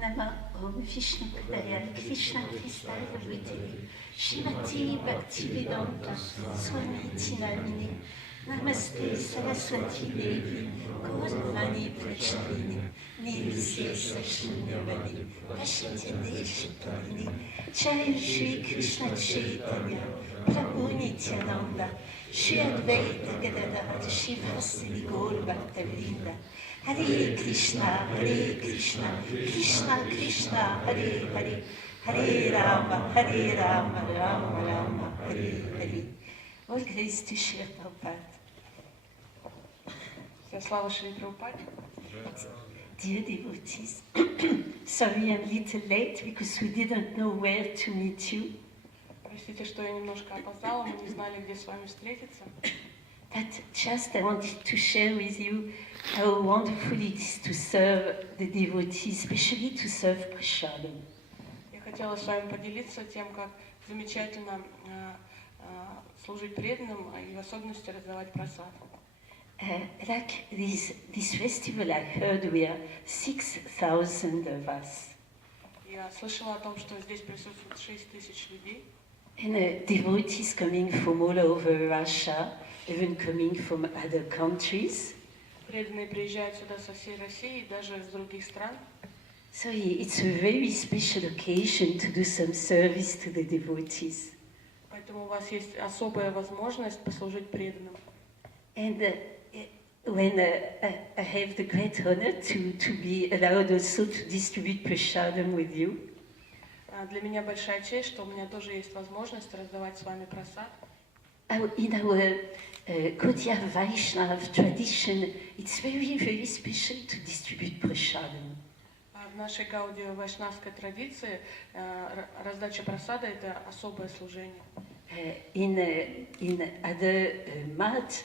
Namo Om Vishnu Padaya Krishna Prestaya Bhutale Shrimati Bhaktivedanta Swamiti Namine Namaste Saraswati Devi Gauravani Pracharine Nirvise Sashunyavani Pashite Deshitarini Jai Shri Krishna Chaitanya Prabhu Nityananda Shri Advaita Gadadhar Shivasri Gaur Bhaktavrinda Hare Krishna, Krishna Krishna, Hare Hare, Hare Rama, Rama Rama, Hare Hare. All grace to Shri Prabhupada. Вся слава Шри Прабхупаде. Dear devotees, sorry I'm a little late because we didn't know where to meet you. Простите, что я немножко опоздала, мы не знали, где с вами встретиться. But just I wanted to share with you how wonderful it is to serve the devotees, especially to serve Prasadam. Я хотела с вами поделиться тем, как замечательно служить преданным и в особенности раздавать прасад. Like this festival, I heard we are 6,000 of us. Я слышала о том, что здесь присутствует 6 тысяч людей. And devotees coming from all over Russia, even coming from other countries. Преданные приезжают сюда со всей России, даже из других стран. So it's a very special occasion to do some service to the devotees. Поэтому у вас есть особая возможность послужить преданным. And when I have the great honor to be allowed also to distribute prasadam with you. Для меня большая честь, что у меня тоже есть возможность раздавать с вами прасад. In our Gaudiya Vaishnava tradition, it's very, very special to distribute prasadam. В нашей Гаудия вайшнавской традиции раздача прасада – это особое служение. In other math,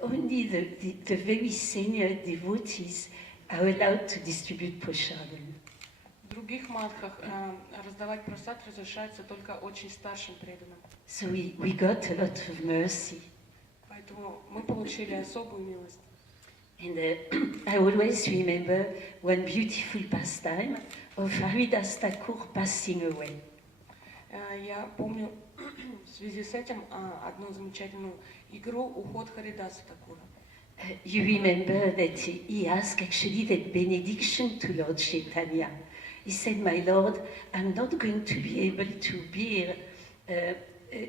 only the very senior devotees are allowed to distribute prasadam. В других матхах раздавать прасад разрешается только очень старшим преданным. So we got a lot of mercy. Поэтому мы получили особую милость. And I always remember one beautiful pastime of Haridas Thakur passing away. Я помню в связи с этим одну замечательную игру «Уход Харидаса Такура». You remember that he asked actually that benediction to Lord Chaitanya. He said, "My Lord, I'm not going to be able to bear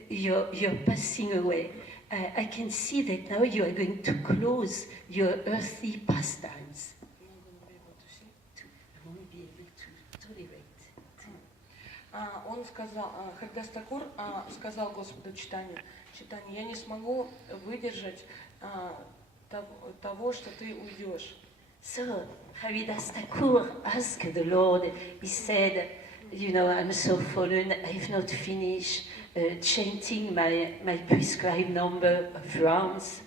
your passing away. I can see that now you are going to close your earthly pastimes." Он сказал, Харидас Такур сказал Господу Чайтанье, Чайтанья, я не смогу выдержать того, что ты уйдешь. So Haridas Thakur asked the Lord, he said, "You know, I'm so fallen, I've not finished chanting my prescribed number of rounds."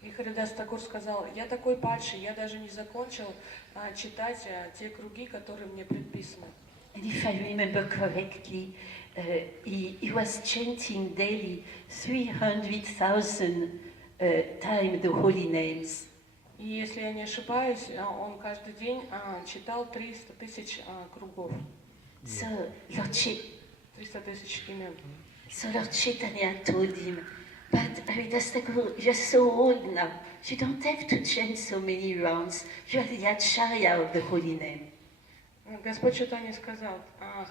И Харидас Такур сказал, я такой падший, я даже не закончил читать те круги, которые мне предписаны. And if I remember correctly, he was chanting daily 300,000 times the holy names. И если я не ошибаюсь, он каждый день читал 300 тысяч кругов. So Lord 300 тысяч имен. So Lord Chaitanya told him, "But Haridas Thakur, you're so old now. You don't have to chant so many rounds. You are the acharya of the holy name." Господь Чайтанья сказал,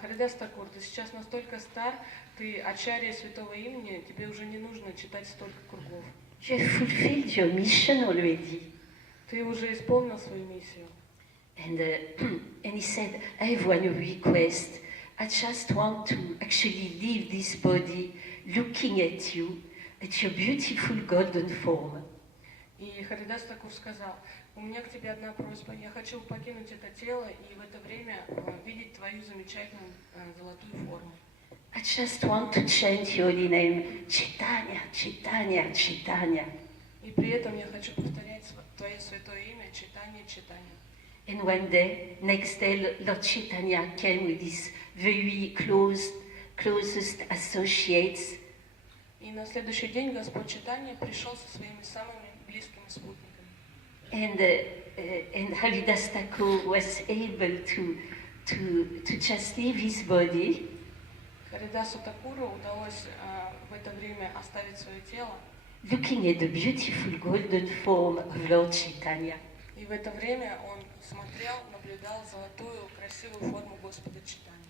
Харидас Такур, ты сейчас настолько стар, ты ачарья святого имени, тебе уже не нужно читать столько кругов. You have fulfilled your mission already. Ты уже исполнил свою миссию. And he said, "I have one request. I just want to actually leave this body looking at you, at your beautiful golden form." И Харидас Такур сказал, у меня к тебе одна просьба, я хочу покинуть это тело и в это время видеть твою замечательную золотую форму. I just want to chant your holy name, Chaitanya, Chaitanya, Chaitanya. И при этом я хочу повторять твое святое имя, Чайтанья, Чайтанья. And one day, next day, Lord Chaitanya came with his very closest associates. И на следующий день Господь Чайтанья пришел со своими самыми близкими спутниками. And Haridas Thakur was able to just leave his body Харидасу Такуру удалось в это время оставить свое тело, looking at the beautiful golden form of Lord Chaitanya. и в это время он смотрел, наблюдал золотую, красивую форму Господа Чайтаньи.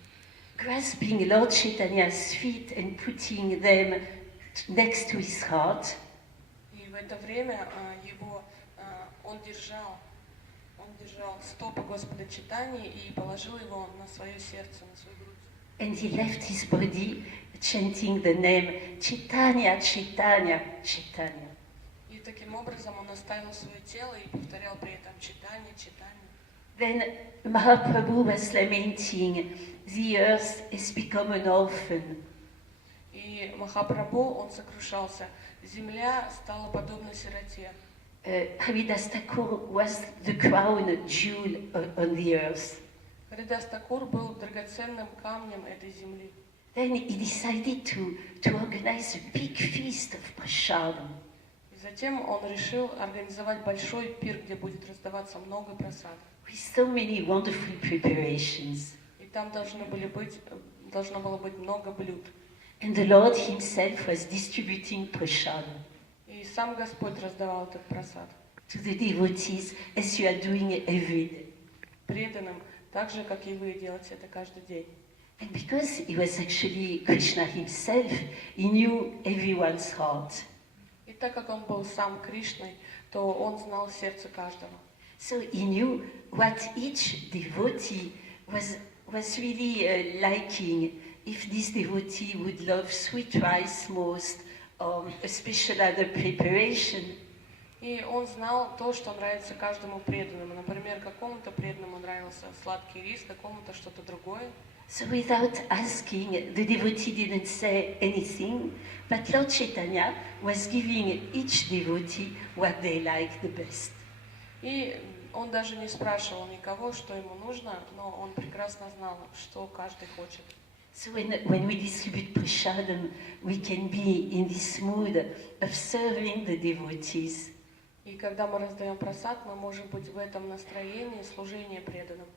Grasping Lord Chaitanya's feet and putting them next to his heart, И в это время он держал стопы Господа Чайтаньи и положил его на свое сердце, на свою грудь. and he left his body chanting the name Chaitanya, Chaitanya, Chaitanya. И таким образом он оставил свое тело и повторял при этом Чайтанья, Чайтанья. Then Mahaprabhu was lamenting, the earth has become an orphan. И Махапрабху, он сокрушался. Земля стала подобна сироте. Haridas Thakur was the crown jewel on the earth. Харидас Такур был драгоценным камнем этой земли. Then he decided to organize a big feast of prasadam. И затем он решил организовать большой пир, где будет раздаваться много просадов. With so many wonderful preparations. И там должно было быть много блюд. And the Lord himself was distributing prasadam И сам Господь раздавал этот просад to the devotees as you are doing every day. преданным, так же, как и вы делаете это каждый день. And because he was actually Krishna himself, he knew everyone's heart. И так как он был сам Кришной, то он знал сердце каждого. So he knew what each devotee was really liking. If this devotee would love sweet rice most, or a special other preparation. И он знал то, что нравится каждому преданному. Например, какому-то преданному нравился сладкий рис, какому-то что-то другое. So without asking, the devotee didn't say anything, but Lord Chaitanya was giving each devotee what they liked the best. И он даже не спрашивал никого, что ему нужно, но он прекрасно знал, что каждый хочет. So when we distribute prasadam, we can be in this mood of serving the devotees. И когда мы раздаем просад, мы можем быть в этом настроении служения преданным.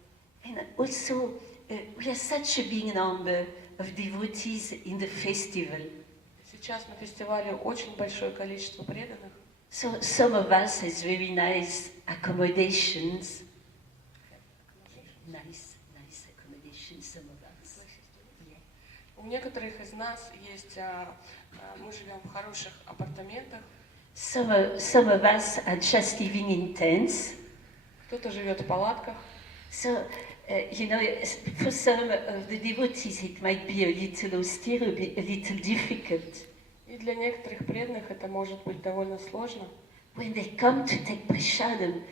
And also, we are such a big number of devotees in the festival. Сейчас на фестивале очень большое количество преданных. So some of us has very nice accommodations. Nice accommodations, some of us. Yeah. У некоторых из нас есть, мы живем в хороших апартаментах. Some of us are just living in tents. Кто-то живет в палатках. So, for some of the devotees it might be a little austere, a little difficult. И для некоторых преданных это может быть довольно сложно. When they come to take prasadam,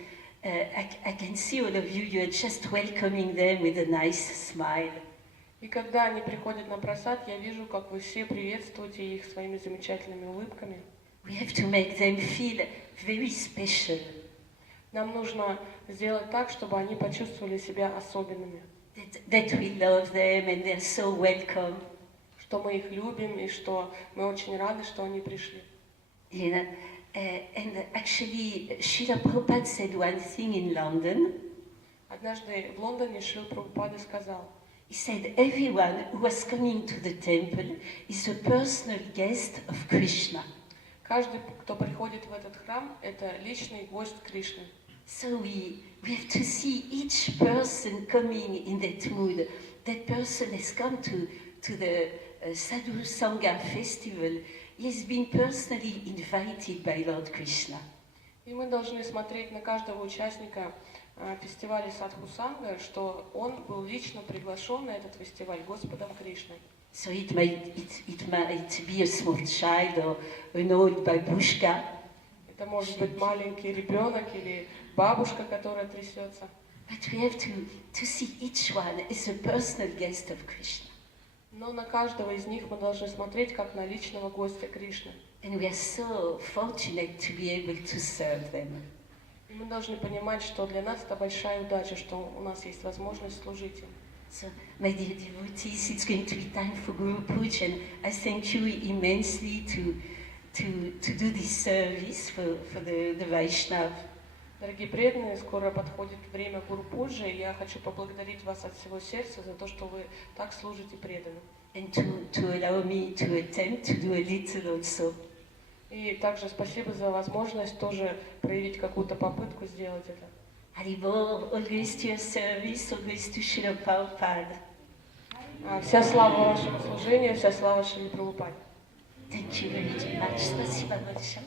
I can see all of you, you are just welcoming them with a nice smile. И когда они приходят на просад, я вижу, как вы все приветствуете их своими замечательными улыбками. We have to make them feel very special. Нам нужно сделать так, чтобы они почувствовали себя особенными. That we love them and they're so welcome. Что мы их любим и что мы очень рады, что они пришли. You know, and actually, Srila Prabhupada said one thing in London. Однажды в Лондоне Шрила Прабхупада сказал, He said, everyone who was coming to the temple is a personal guest of Krishna. каждый, кто приходит в этот храм, это личный гость Кришны. So we have to see each person coming in that mood. That person has come to the Sadhu Sangha festival. He has been personally invited by Lord Krishna. И мы должны смотреть на каждого участника фестиваля Садхусанга, что он был лично приглашен на этот фестиваль Господом Кришной. So it might be a small child or an old babushka. Это может быть маленький ребенок или бабушка, которая трясется. But we have to see each one as a personal guest of Krishna. Но на каждого из них мы должны смотреть как на личного гостя Кришны. And we are so fortunate to be able to serve them. И мы должны понимать, что для нас это большая удача, что у нас есть возможность служить им. So, my dear devotees, it's going to be time for Guru Puja, and I thank you immensely to do this service for the Vaishnav. Дорогие преданные, скоро подходит время Гуру Пуджи, и я хочу поблагодарить вас от всего сердца за то, что вы так служите преданным. And to allow me to attempt to do a little also. И также спасибо за возможность тоже проявить какую-то попытку сделать это. Haribol, all goes to your service, all goes to Srila Prabhupada. Вся слава вашему служению, вся слава Шриле Прабхупаде. Thank you very much. Спасибо большое.